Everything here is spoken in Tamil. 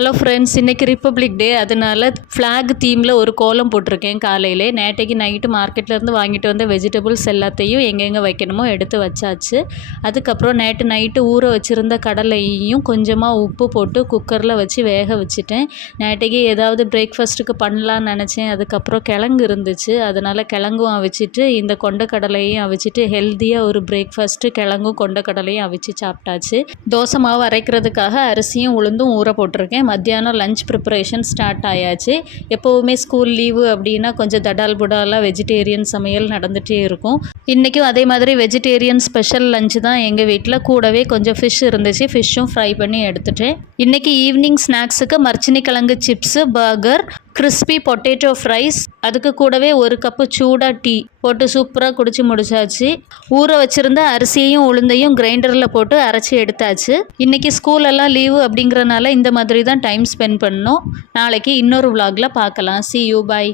ஹலோ ஃப்ரெண்ட்ஸ் இன்றைக்கி ரிப்பப்ளிக் டே அதனால ஃப்ளாக் தீமில் ஒரு கோலம் போட்டிருக்கேன் காலையிலே. நேற்றைக்கு நைட்டு மார்க்கெட்லேருந்து வாங்கிட்டு வந்த வெஜிடபிள்ஸ் எல்லாத்தையும் எங்கெங்கே வைக்கணுமோ எடுத்து வச்சாச்சு. அதுக்கப்புறம் நேற்று நைட்டு ஊற வச்சுருந்த கடலையையும் கொஞ்சமாக உப்பு போட்டு குக்கரில் வச்சு வேக வச்சுட்டேன். நேற்றைக்கு ஏதாவது பிரேக்ஃபாஸ்ட்டுக்கு பண்ணலான்னு நினச்சேன். அதுக்கப்புறம் கிழங்கு இருந்துச்சு. அதனால் கிழங்கும் அவிச்சிட்டு இந்த கொண்டக்கடலையும் அவிச்சிட்டு ஹெல்த்தியாக ஒரு பிரேக்ஃபாஸ்ட்டு கிழங்கும் கொண்டக்கடலையும் அவிச்சு சாப்பிட்டாச்சு. தோசை மாவு அரைக்கிறதுக்காக அரிசியும் உளுந்தும் ஊற போட்டிருக்கேன். மத்தியானம் லஞ்ச் ப்ரிப்பரேஷன் ஸ்டார்ட் ஆயாச்சு. எப்போவுமே ஸ்கூல் லீவு அப்படின்னா கொஞ்சம் தடால் புடாலாக வெஜிடேரியன் சமையல் நடந்துகிட்டே இருக்கும். இன்றைக்கும் அதே மாதிரி வெஜிடேரியன் ஸ்பெஷல் லஞ்ச் தான் எங்கள் வீட்டில் கூடவே கொஞ்சம் ஃபிஷ் இருந்துச்சு. ஃபிஷ்ஷும் ஃப்ரை பண்ணி எடுத்துட்டேன். இன்றைக்கி ஈவினிங் ஸ்நாக்ஸுக்கு மர்ச்சினி கிழங்கு chips burger crispy potato fries அதுக்கு கூடவே ஒரு கப்பு சூடாக டீ போட்டு சூப்பராக குடிச்சு முடிச்சாச்சு. ஊற வச்சுருந்த அரிசியையும் உளுந்தையும் கிரைண்டரில் போட்டு அரைச்சி எடுத்தாச்சு. இன்றைக்கி ஸ்கூலெல்லாம் லீவு அப்படிங்கிறனால இந்த மாதிரி தான் டைம் ஸ்பெண்ட் பண்ணோம் நாளைக்கு இன்னொரு vlogல பார்க்கலாம். C you bye